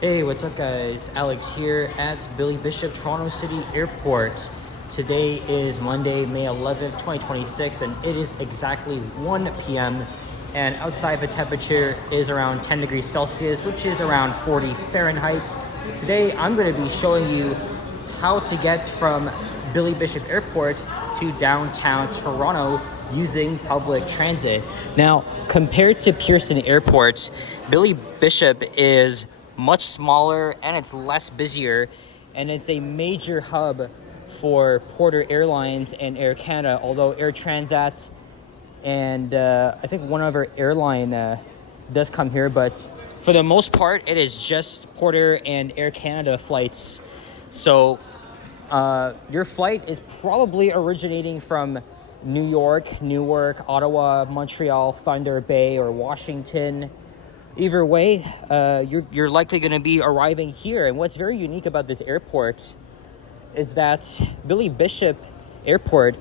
Hey, what's up guys? Alex here at Billy Bishop Toronto City Airport. Today is Monday, May 11th, 2026, and it is exactly 1 p.m. and outside the temperature is around 10 degrees Celsius, which is around 40 Fahrenheit. Today I'm going to be showing you how to get from Billy Bishop Airport to downtown Toronto using public transit. Now, compared to Pearson Airport, Billy Bishop is much smaller and it's less busier, and it's a major hub for Porter Airlines and Air Canada, although Air Transat and I think one other airline does come here, but for the most part it is just Porter and Air Canada flights. So your flight is probably originating from New York, Newark, Ottawa, Montreal, Thunder Bay, or Washington. Either way, you're likely going to be arriving here. And what's very unique about this airport is that Billy Bishop Airport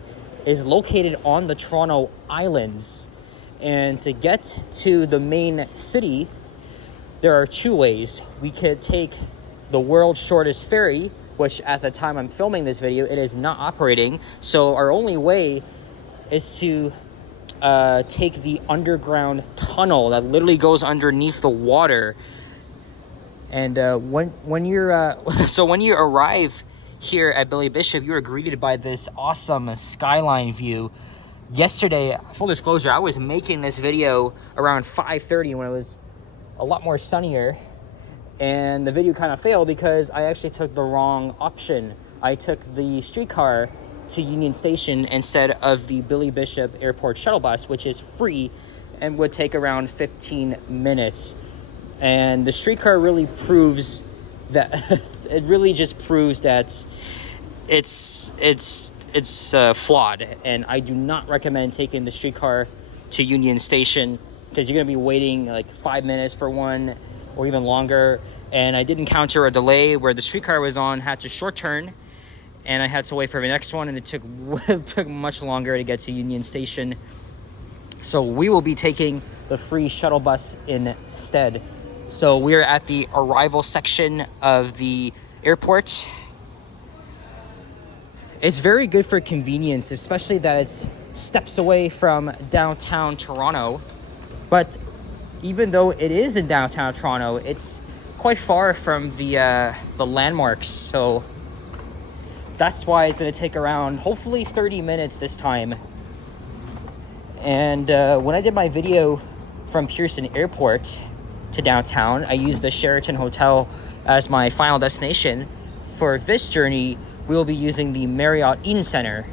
is located on the Toronto Islands. And to get to the main city, there are two ways. We could take the world's shortest ferry, which at the time I'm filming this video, it is not operating. So our only way is to take the underground tunnel that literally goes underneath the water. And when you're so when you arrive here at Billy Bishop, you are greeted by this awesome skyline view. Yesterday, full disclosure, I was making this video around 5:30 when it was a lot more sunnier, and the video kind of failed because I actually took the wrong option. I took the streetcar to Union Station instead of the Billy Bishop Airport shuttle bus, which is free and would take around 15 minutes. And the streetcar really proves that it really just proves that it's flawed, and I do not recommend taking the streetcar to Union Station because you're going to be waiting like 5 minutes for one or even longer. And I did encounter a delay where the streetcar was on had to short turn, and I had to wait for the next one, and it took much longer to get to Union Station. So we will be taking the free shuttle bus instead. So we're at the arrival section of the airport. It's very good for convenience, especially that it's steps away from downtown Toronto. But even though it is in downtown Toronto, it's quite far from the landmarks. So that's why it's going to take around, hopefully, 30 minutes this time. And when I did my video from Pearson Airport to downtown, I used the Sheraton Hotel as my final destination. For this journey, we'll be using the Marriott Eden Center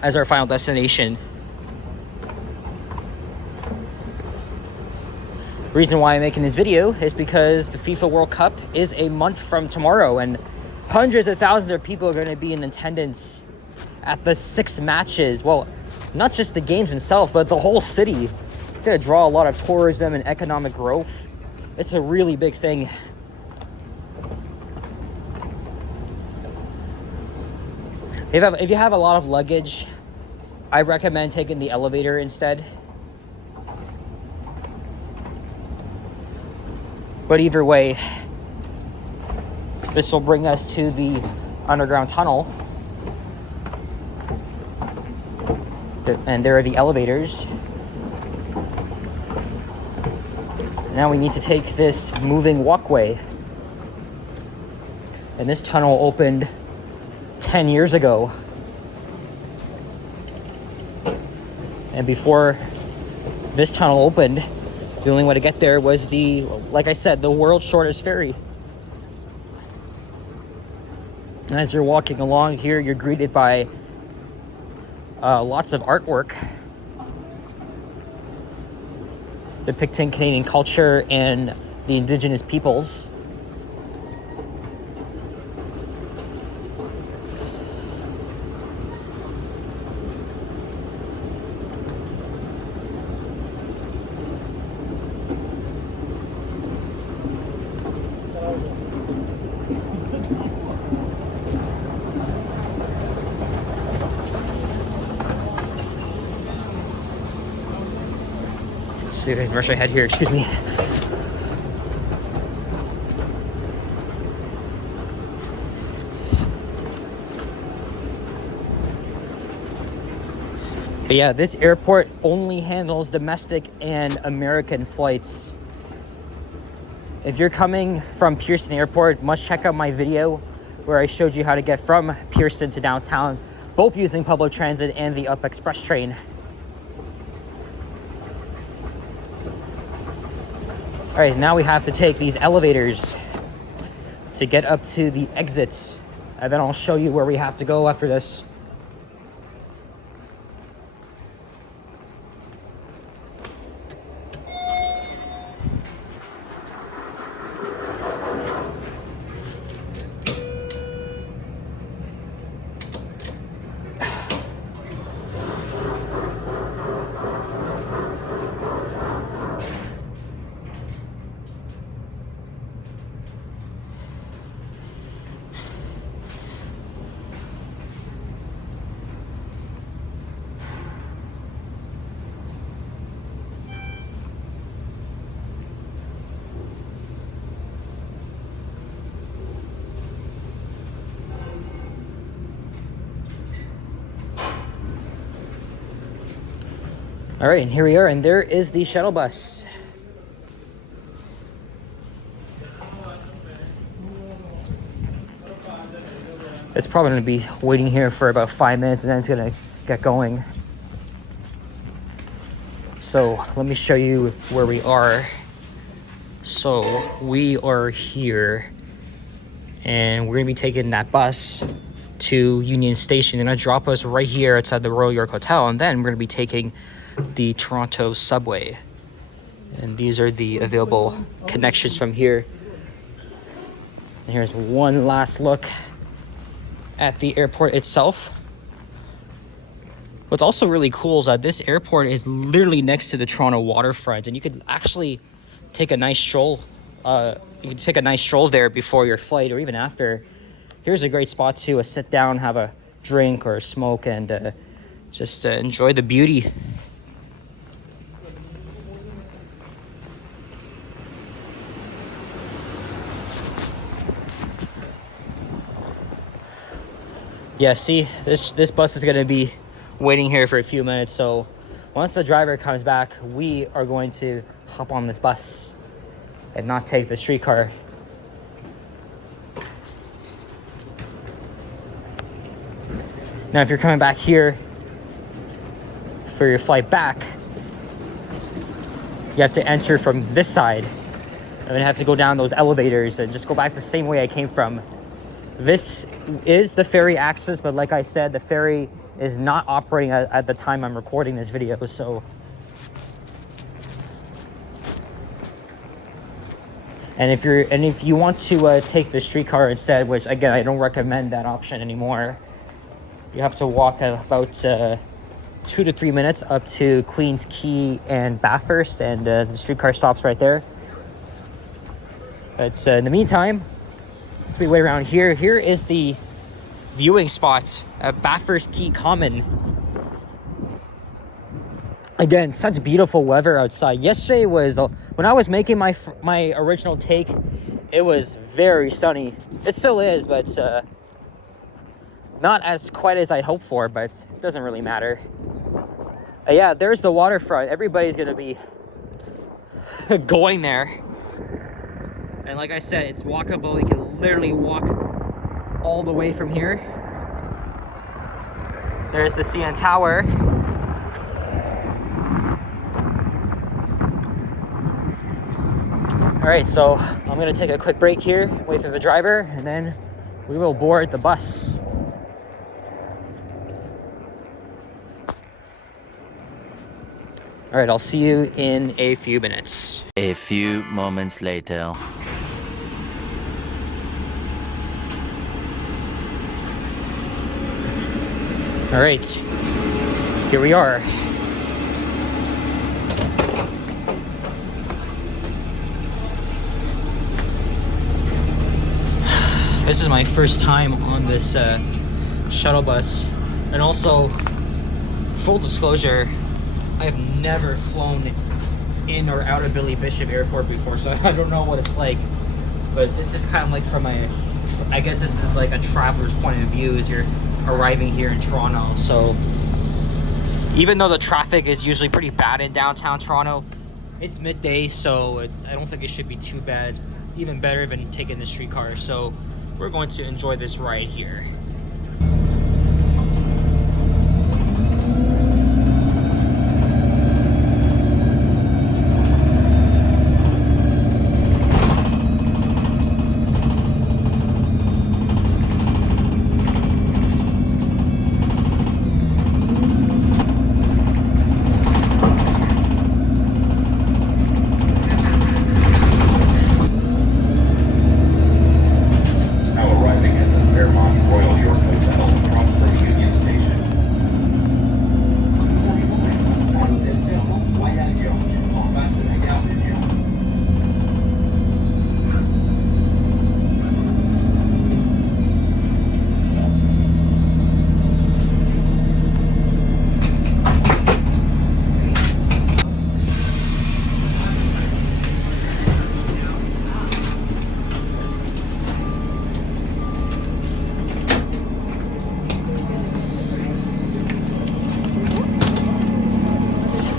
as our final destination. Reason why I'm making this video is because the FIFA World Cup is a month from tomorrow, and hundreds of thousands of people are going to be in attendance at the 6 matches. Well, not just the games themselves, but the whole city. It's going to draw a lot of tourism and economic growth. It's a really big thing. If you have a lot of luggage, I recommend taking the elevator instead. But either way, this will bring us to the underground tunnel. And there are the elevators. Now we need to take this moving walkway. And this tunnel opened 10 years ago. And before this tunnel opened, the only way to get there was like I said, the world's shortest ferry. And as you're walking along here, you're greeted by lots of artwork depicting Canadian culture and the Indigenous peoples. See if I can rush ahead here, excuse me. But yeah, this airport only handles domestic and American flights. If you're coming from Pearson Airport, must check out my video where I showed you how to get from Pearson to downtown, both using public transit and the Up Express train. All right, now we have to take these elevators to get up to the exits, and then I'll show you where we have to go after this. All right, and here we are, and there is the shuttle bus. It's probably going to be waiting here for about 5 minutes, and then it's going to get going. So let me show you where we are. So we are here, and we're going to be taking that bus to Union Station. They're going to drop us right here outside the Royal York Hotel, and then we're going to be taking the Toronto subway. And these are the available connections from here. And here's one last look at the airport itself. What's also really cool is that this airport is literally next to the Toronto waterfront, and you could actually take a nice stroll. You could take a nice stroll there before your flight or even after. Here's a great spot to sit down, have a drink or a smoke, and just enjoy the beauty. Yeah, see, this bus is going to be waiting here for a few minutes. So once the driver comes back, we are going to hop on this bus and not take the streetcar. Now, if you're coming back here for your flight back, you have to enter from this side and then have to go down those elevators and just go back the same way I came from. This is the ferry access, but like I said, the ferry is not operating at the time I'm recording this video, so. And if you want to take the streetcar instead, which again, I don't recommend that option anymore, you have to walk about 2 to 3 minutes up to Queens Quay and Bathurst, and the streetcar stops right there. But in the meantime, as we wait around here, here is the viewing spot at Bathurst Quay Common. Again, such beautiful weather outside. Yesterday was, when I was making my original take, it was very sunny. It still is, but not as quite as I hoped for, but it doesn't really matter. Yeah, there's the waterfront. Everybody's gonna be going there. And like I said, it's walkable. You can literally walk all the way from here. There's the CN Tower. All right, so I'm gonna take a quick break here, wait for the driver, and then we will board the bus. All right, I'll see you in a few minutes. A few moments later. All right, here we are. This is my first time on this shuttle bus, and also, full disclosure, I have never flown in or out of Billy Bishop Airport before, so I don't know what it's like. But this is kind of like from I guess this is like a traveler's point of view as you're arriving here in Toronto. So Even though the traffic is usually pretty bad in downtown Toronto, it's midday, so I don't think it should be too bad. It's even better than taking the streetcar. So we're going to enjoy this ride here.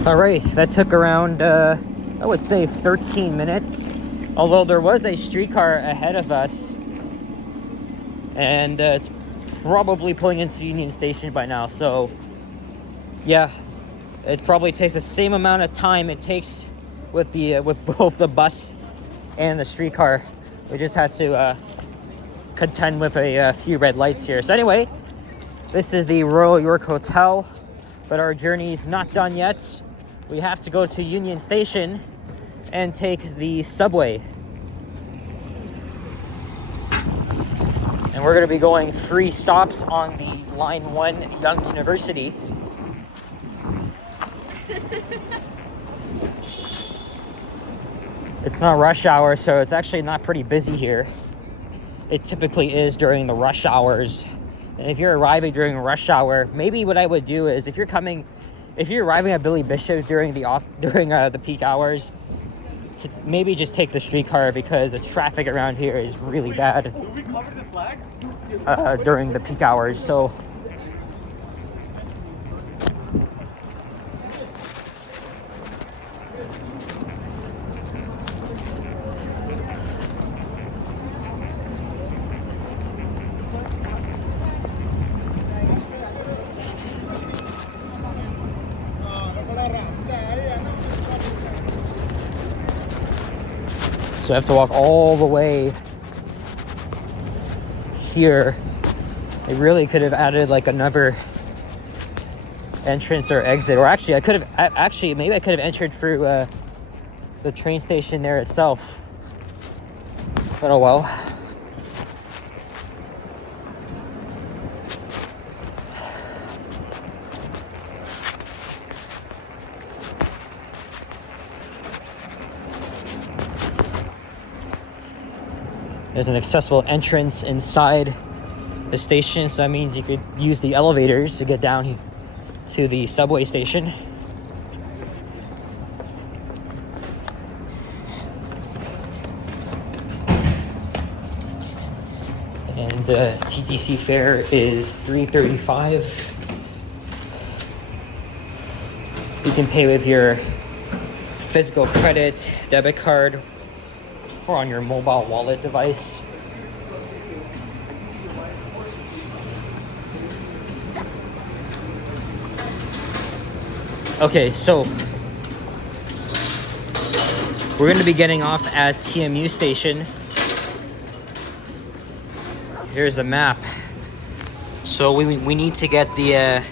All right, that took around, I would say 13 minutes. Although there was a streetcar ahead of us, and it's probably pulling into Union Station by now. So yeah, it probably takes the same amount of time it takes with both the bus and the streetcar. We just had to contend with a few red lights here. So anyway, this is the Royal York Hotel, but our journey's not done yet. We have to go to Union Station and take the subway. And we're going to be going 3 stops on the Line 1 Young University. It's not rush hour, so it's actually not pretty busy here. It typically is during the rush hours. And if you're arriving during a rush hour, maybe what I would do is if you're arriving at Billy Bishop during the peak hours, to maybe just take the streetcar, because the traffic around here is really bad during the peak hours. So I have to walk all the way here. They really could have added like another entrance or exit, or actually maybe I could have entered through the train station there itself, but oh well. There's an accessible entrance inside the station, so that means you could use the elevators to get down to the subway station. And the TTC fare is $3.35. You can pay with your physical credit, debit card, or on your mobile wallet device. Okay, so we're going to be getting off at TMU station. Here's a map. So we need to get the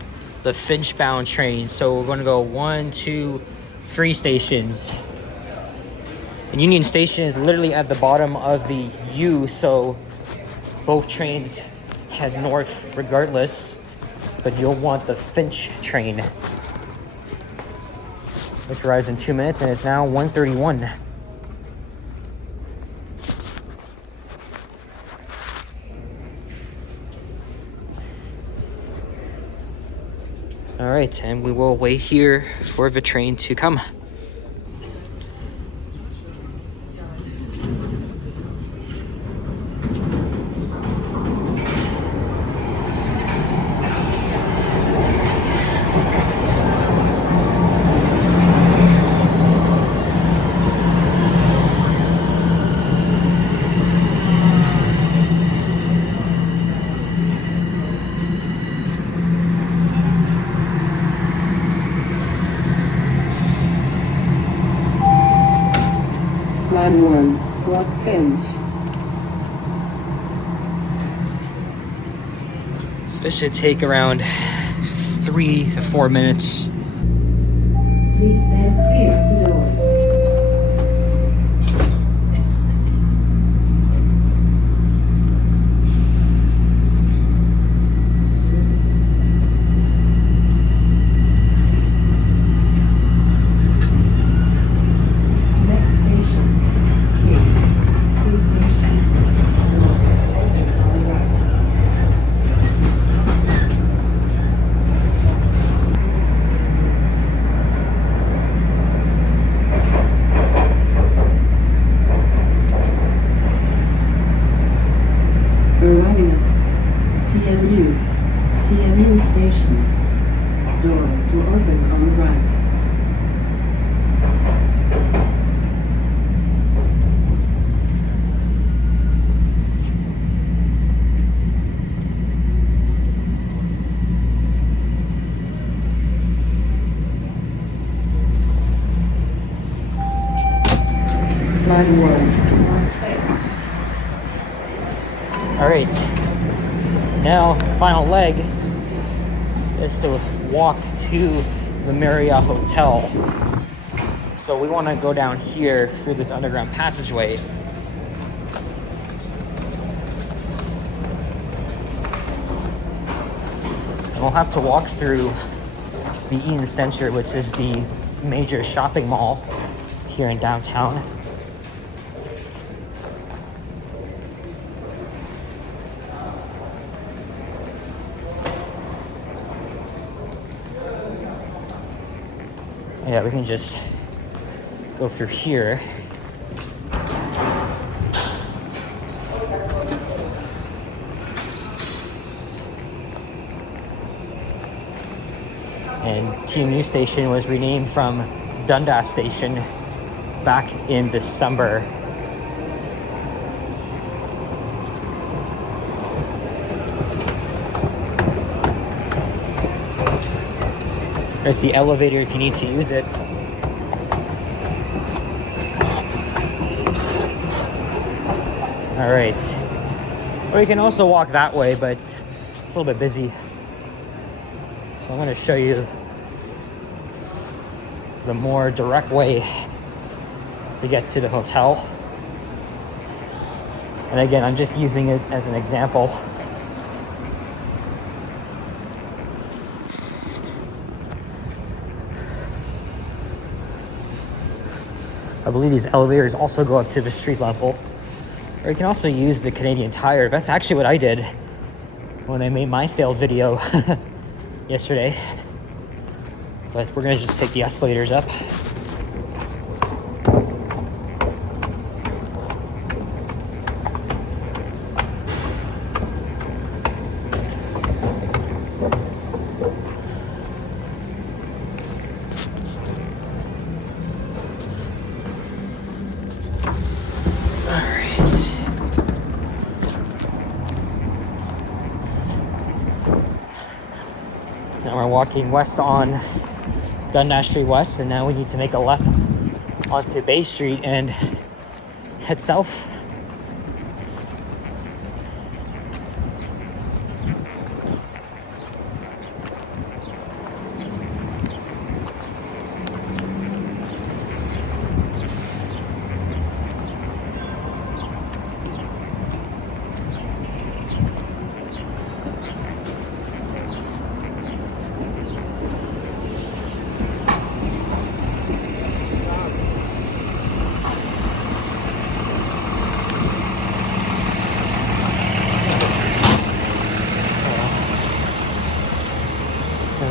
Finch-bound train. So we're going to go 1, 2, 3 stations. And Union Station is literally at the bottom of the U, so both trains head north regardless, but you'll want the Finch train, which arrives in 2 minutes, and it's now 1:31. All right, and we will wait here for the train to come. Line 1, block bench. So this should take around 3 to 4 minutes. Please stand clear of the doors. Next station, King. Please station. Doors open on the right. Arriving at TMU station. Doors will open on the right. Line 1. All right, now final leg is to walk to the Marriott Hotel. So we want to go down here through this underground passageway. And we'll have to walk through the Eaton Center, which is the major shopping mall here in downtown. Yeah, we can just go through here. And TMU Station was renamed from Dundas Station back in December. There's the elevator if you need to use it. All right. Or you can also walk that way, but it's a little bit busy. So I'm going to show you the more direct way to get to the hotel. And again, I'm just using it as an example. I believe these elevators also go up to the street level. Or you can also use the Canadian Tire. That's actually what I did when I made my failed video yesterday. But we're gonna just take the escalators up. Now we're walking west on Dundas Street West, and now we need to make a left onto Bay Street and head south.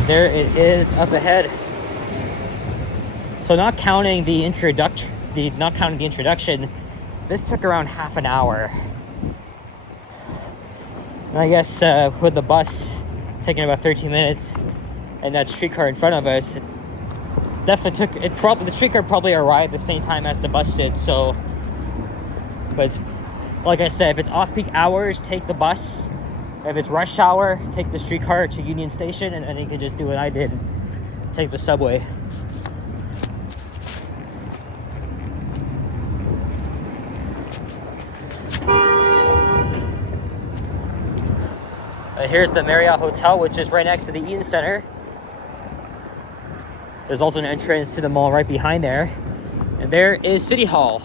There it is up ahead. So not counting the introduction, this took around half an hour. And I guess with the bus taking about 13 minutes and that streetcar in front of us, it definitely took, the streetcar probably arrived the same time as the bus did. So, but like I said, if it's off-peak hours, take the bus. If it's rush hour, take the streetcar to Union Station, and then you can just do what I did, take the subway. here's the Marriott Hotel, which is right next to the Eaton Center. There's also an entrance to the mall right behind there. And there is City Hall.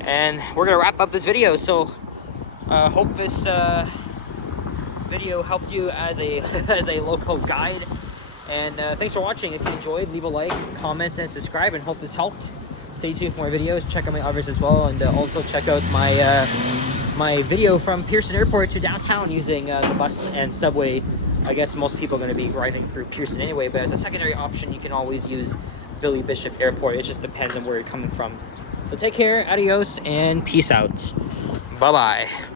And we're gonna wrap up this video. So hope this video helped you as a as a local guide. And thanks for watching. If you enjoyed, leave a like, comment, and subscribe, and hope this helped. Stay tuned for more videos. Check out my others as well, and also check out my my video from Pearson Airport to downtown using the bus and subway. I guess most people are going to be riding through Pearson anyway, but as a secondary option, you can always use Billy Bishop Airport. It just depends on where you're coming from. So take care, adios, and peace out. Bye-bye.